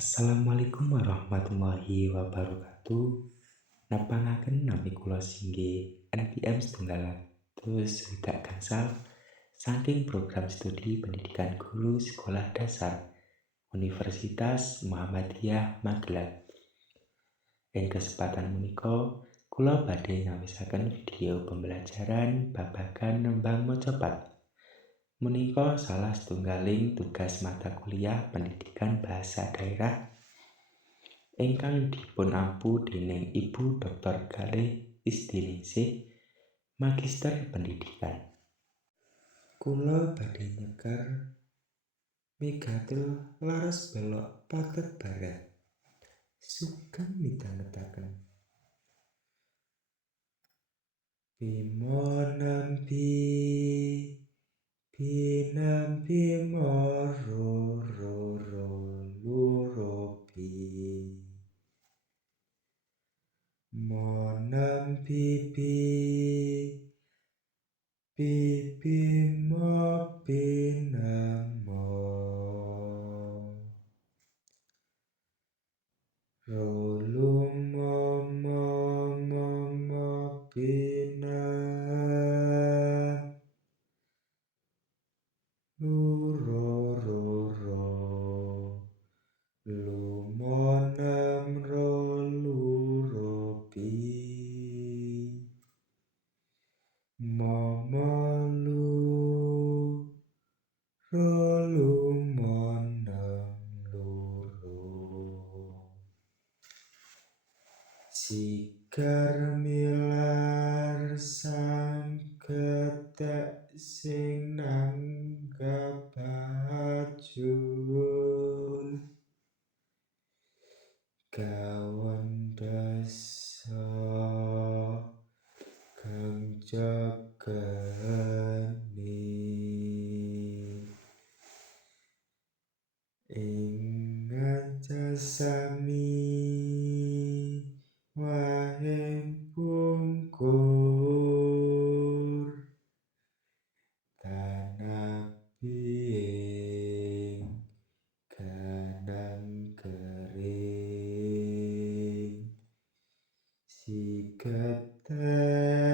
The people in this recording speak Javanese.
Assalamualaikum warahmatullahi wabarakatuh. Nepangaken nami kula Singgi NPM 1960 saking program studi pendidikan guru sekolah dasar Universitas Muhammadiyah Magelang. Ing kesempatan menika kula badhe nyawisaken video pembelajaran babagan nembang macapat. Menika salah setunggaling tugas mata kuliah pendidikan bahasa daerah ingkang dipunampu déning Ibu Dr. Galih Istiningsih, Magister Pendidikan. Kula badhe nyeker migatul laras belok paket barat. Sugeng midhangetaken. Bimo nembi binembi moro ro lurobi. Monem bibi bibi mo binemo rolu momo momo binem luro ro lumonem rolu robi momolu rolu monem luro sigar milar sang ketek sing nanggap bajul gawon dasa kang jagani ing ngancasani wahing pungkur tanaping ganang kering si ketek